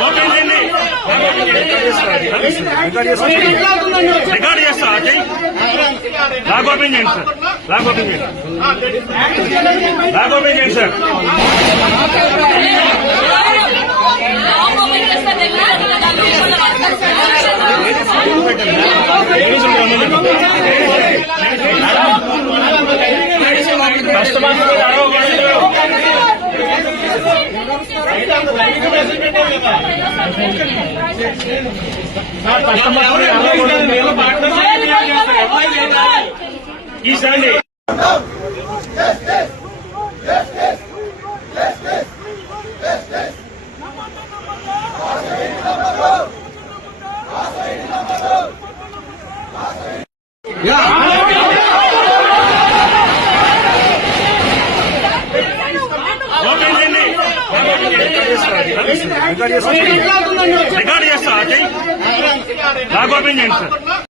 Open record చేస్తా చెయ్యి log open చేయండి సార్ లాగ్ ఓపెన్ చేయండి లాగ్ ఓపెన్ చేయండి సార్ కస్టమర్స్ మీద అరవకూడదు. ఈసారి ఓపెన్ రికార్డ్ చేస్తా చెయ్యి లాగ్ ఓపెన్ చేయండి సార్